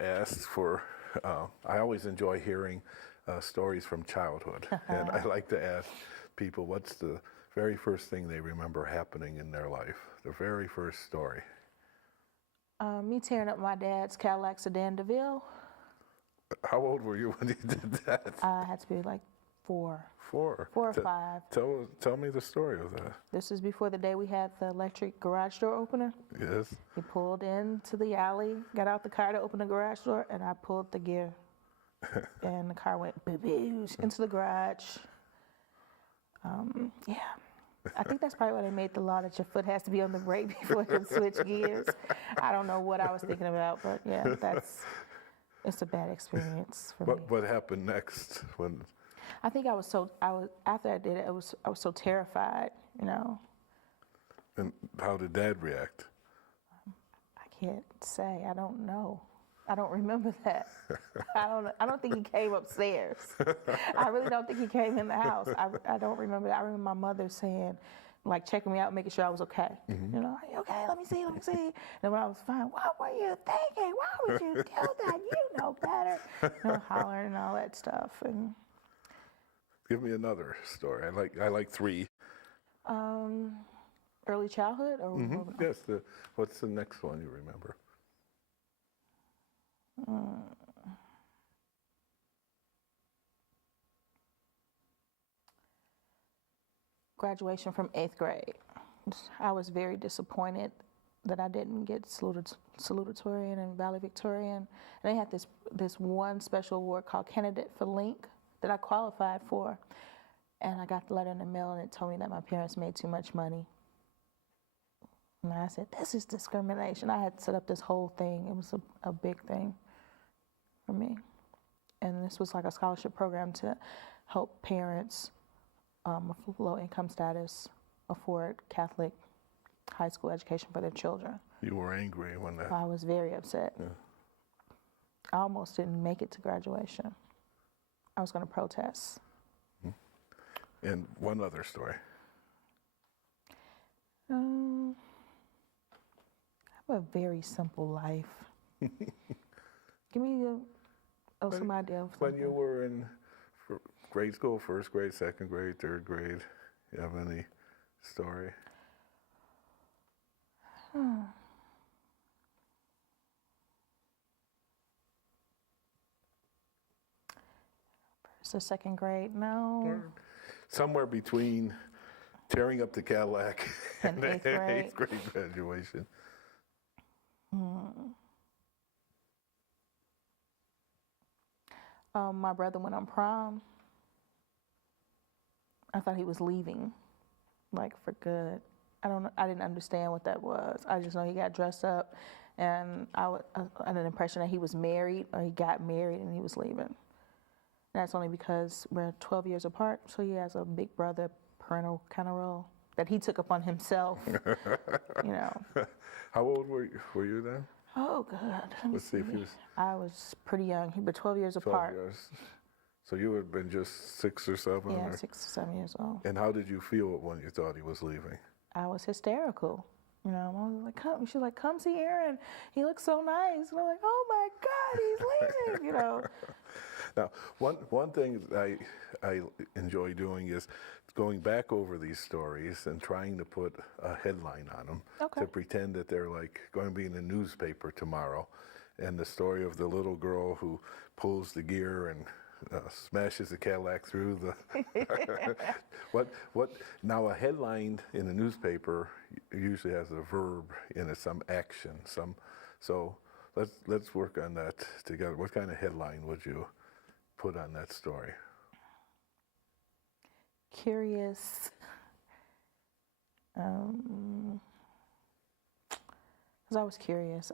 Asked for, I always enjoy hearing stories from childhood. And I like to ask people, what's the very first thing they remember happening in their life? The very first story. Me tearing up my dad's Cadillac sedan DeVille. How old were you when you did that? I had to be like 4. 4. 4 or 5. Tell me the story of that. This is before the day we had the electric garage door opener. Yes. He pulled into the alley, got out the car to open the garage door, and I pulled the gear. And the car went boo-boosh into the garage. Yeah. I think that's probably why they made the law that your foot has to be on the brake before you can switch gears. I don't know what I was thinking about, but yeah, it's a bad experience for me. What happened next when? I think after I did it, I was so terrified, you know. And how did Dad react? I can't say. I don't know. I don't remember that. I don't think he came upstairs. I really don't think he came in the house. I don't remember. I remember my mother saying, like, checking me out, making sure I was okay. Mm-hmm. You know, okay, let me see. And when I was fine, what were you thinking? Why would you do that? You know better. You know, hollering and all that stuff. And give me another story. I like 3. Early childhood, or mm-hmm. Yes. What's the next one you remember? Graduation from 8th grade. I was very disappointed that I didn't get salutatorian and valedictorian. And they had this one special award called Candidate for Link that I qualified for. And I got the letter in the mail, and it told me that my parents made too much money. And I said, this is discrimination. I had set up this whole thing. It was a big thing for me. And this was like a scholarship program to help parents with low income status afford Catholic high school education for their children. You were angry when that... I was very upset. Yeah. I almost didn't make it to graduation. I was going to protest. And one other story. I have a very simple life. Give me some idea of something. When you were in grade school, 1st grade, 2nd grade, 3rd grade, you have any story? So 2nd grade, no. Somewhere between tearing up the Cadillac and the 8th grade graduation. My brother went on prom. I thought he was leaving, like, for good. I didn't understand what that was. I just know he got dressed up, and I had an impression that he was married, or he got married and he was leaving. And that's only because we're 12 years apart, so he has a big brother parental kind of role that he took upon himself, you know. How old were you then? Oh, God. Let's see if he was... I was pretty young. He was 12 years apart. 12 years. So you had been just 6 or 7? Yeah, or... 6 or 7 years old. And how did you feel when you thought he was leaving? I was hysterical. You know, I was like, come. She was like, come see Aaron. He looks so nice. And I'm like, oh my God, he's leaving, you know. Now, one thing I enjoy doing is going back over these stories and trying to put a headline on them, to pretend that they're like going to be in the newspaper tomorrow. And the story of the little girl who pulls the gear and smashes the Cadillac through the... What? Now, a headline in a newspaper usually has a verb in it, some action, so let's work on that together. What kind of headline would you put on that story? Curious. Because I was curious.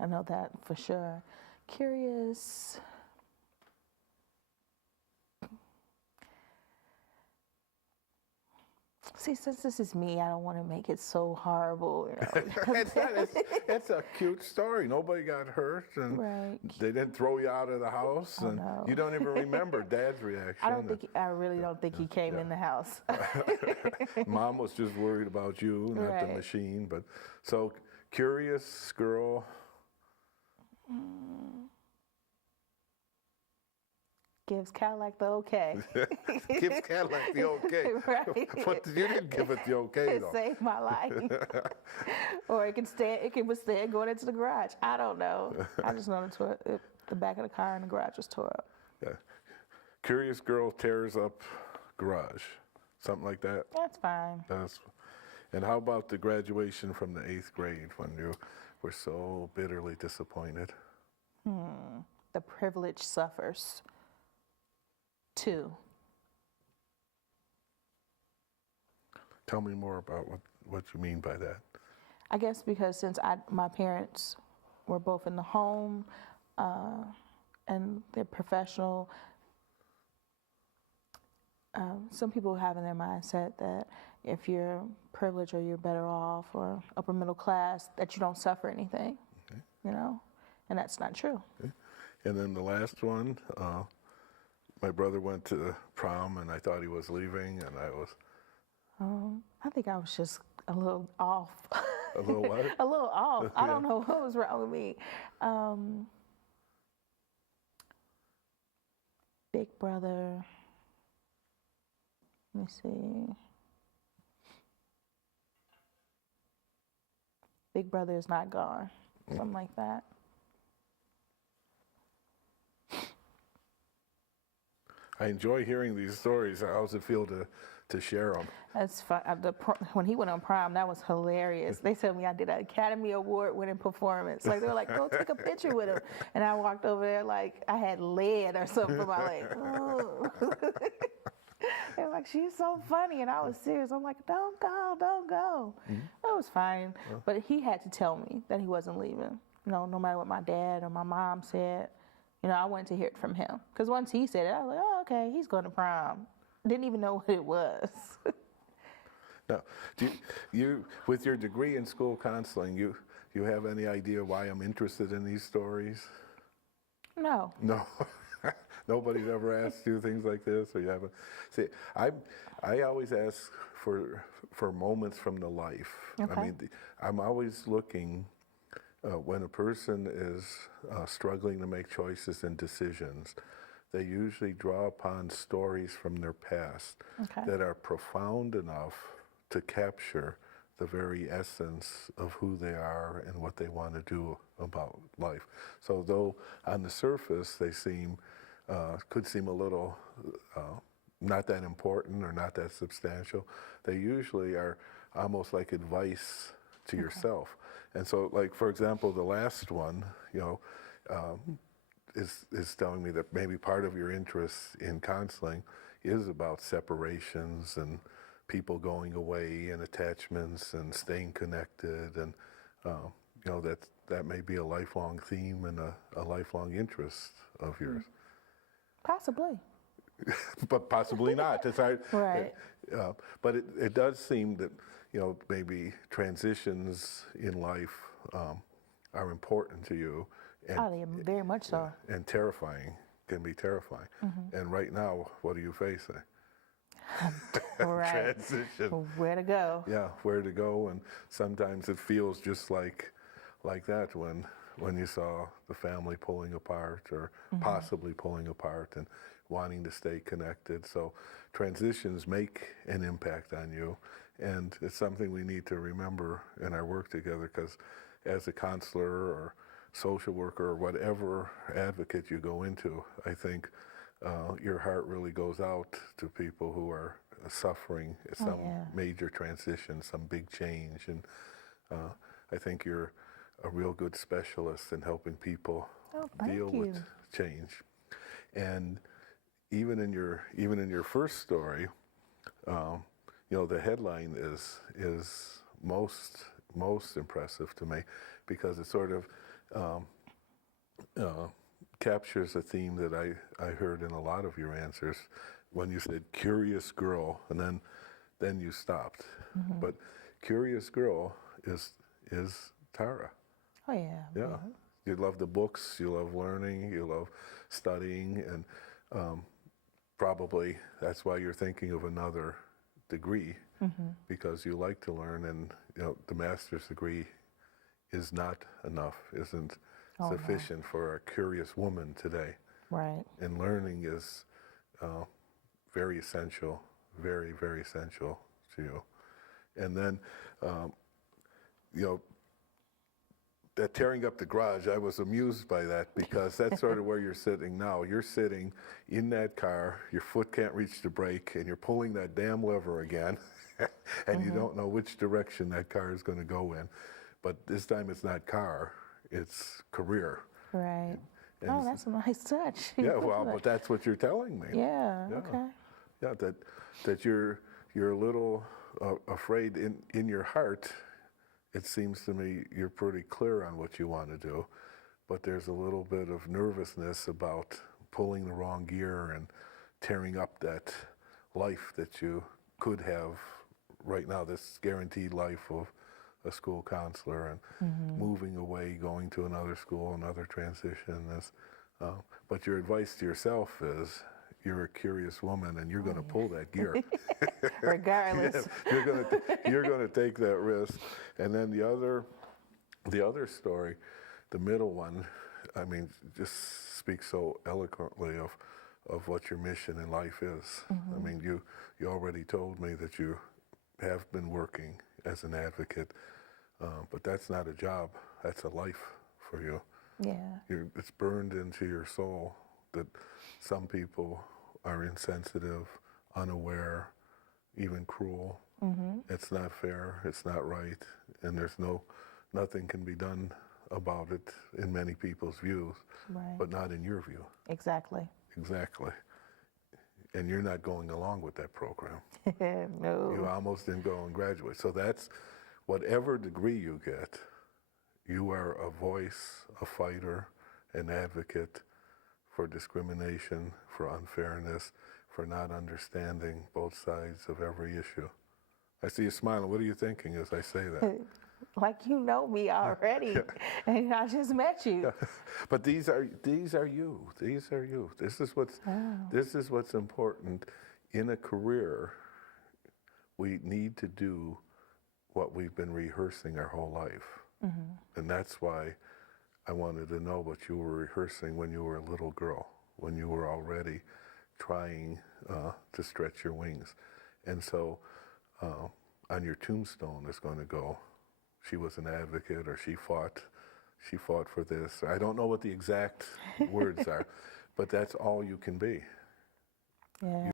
I know that for sure. Curious. See, since this is me, I don't want to make it so horrible. You know? It's a cute story. Nobody got hurt, and they didn't throw you out of the house, and you don't even remember Dad's reaction. I really don't think he came in the house. Mom was just worried about you, not the machine. But so, curious girl. gives Cadillac the okay. Gives Cadillac the okay. Right. But you didn't give it the okay, It though. saved my life. Or it can withstand going into the garage. I don't know. I just know the back of the car in the garage was tore up. Yeah. Curious girl tears up garage. Something like that. That's fine. And how about the graduation from the 8th grade when you were so bitterly disappointed? The privilege suffers. 2. Tell me more about what you mean by that. I guess because since my parents were both in the home and they're professional, some people have in their mindset that if you're privileged or you're better off or upper middle class, that you don't suffer anything, you know, and that's not true. Okay. And then the last one, my brother went to prom and I thought he was leaving and I was... I think I was just a little off. A little what? A little off. I don't know what was wrong with me. Big brother. Let me see. Big brother is not gone. Something like that. I enjoy hearing these stories. How does it feel to share them? That's fun. When he went on prom, that was hilarious. They told me I did an Academy Award winning performance. Like, they were like, go take a picture with him. And I walked over there like I had lead or something for my leg. They were like, she's so funny. And I was serious. I'm like, don't go, don't go. It was fine. But he had to tell me that he wasn't leaving. You know, no matter what my dad or my mom said, you know, I wanted to hear it from him. Because once he said it, I was like, oh, okay, he's going to prom. Didn't even know what it was. Now, do you, with your degree in school counseling, you have any idea why I'm interested in these stories? No. No. Nobody's ever asked you things like this, or you haven't? See, I always ask for moments from the life. Okay. I mean, I'm always looking when a person is struggling to make choices and decisions. They usually draw upon stories from their past that are profound enough to capture the very essence of who they are and what they want to do about life. So though on the surface they could seem a little not that important or not that substantial, they usually are almost like advice to yourself. And so, like, for example, the last one, you know, is telling me that maybe part of your interest in counseling is about separations and people going away and attachments and staying connected, and you know, that may be a lifelong theme and a lifelong interest of yours. Possibly. But possibly not. It's hard. Right. But it does seem that, you know, maybe transitions in life are important to you. And, very much so. And terrifying, can be terrifying. And right now, what are you facing? Right. Transition. Where to go? Yeah, where to go, and sometimes it feels just like that when you saw the family pulling apart or possibly pulling apart and wanting to stay connected. So transitions make an impact on you, and it's something we need to remember in our work together, because as a counselor or social worker or whatever advocate you go into, I think your heart really goes out to people who are suffering some major transition, some big change, and I think you're a real good specialist in helping people deal with change. And even in your first story, you know, the headline is most impressive to me, because it sort of captures a theme that I heard in a lot of your answers when you said curious girl, and then you stopped. But curious girl is Tara. Oh, yeah. Yeah. You love the books, you love learning, you love studying, and probably that's why you're thinking of another degree, because you like to learn, and you know, the master's degree is not enough, isn't sufficient for a curious woman today. Right. And learning is very essential, very, very essential to you. And then, you know, that tearing up the garage, I was amused by that because that's sort of where you're sitting now. You're sitting in that car, your foot can't reach the brake, and you're pulling that damn lever again, and you don't know which direction that car is going to go in. But this time it's not car, it's career. Right. And Oh, that's a nice touch. yeah, well, but that's what you're telling me. Yeah, Yeah. okay. Yeah, that you're a little afraid in your heart. It seems to me you're pretty clear on what you want to do, but there's a little bit of nervousness about pulling the wrong gear and tearing up that life that you could have right now, this guaranteed life of a school counselor, and moving away, going to another school, another transition. But your advice to yourself is, you're a curious woman and you're going to pull that gear. Regardless. Yeah, you're gonna take that risk. And then the other story, the middle one, I mean, just speaks so eloquently of what your mission in life is. I mean, you already told me that you have been working as an advocate, but that's not a job, that's a life for you. Yeah. It's burned into your soul that some people are insensitive, unaware, even cruel. It's not fair, it's not right, and nothing can be done about it in many people's views, Right. but not in your view. Exactly. Exactly. And you're not going along with that program. No. You almost didn't go and graduate. So that's, whatever degree you get, you are a voice, a fighter, an advocate for discrimination, for unfairness, for not understanding both sides of every issue. I see you smiling. What are you thinking as I say that? Like, you know me already, and I just met you. But these are you. These are you. This is what's important in a career. We need to do what we've been rehearsing our whole life, and that's why I wanted to know what you were rehearsing when you were a little girl, when you were already trying to stretch your wings. And so on your tombstone is going to go, she was an advocate, or she fought for this. I don't know what the exact words are, but that's all you can be. Yeah.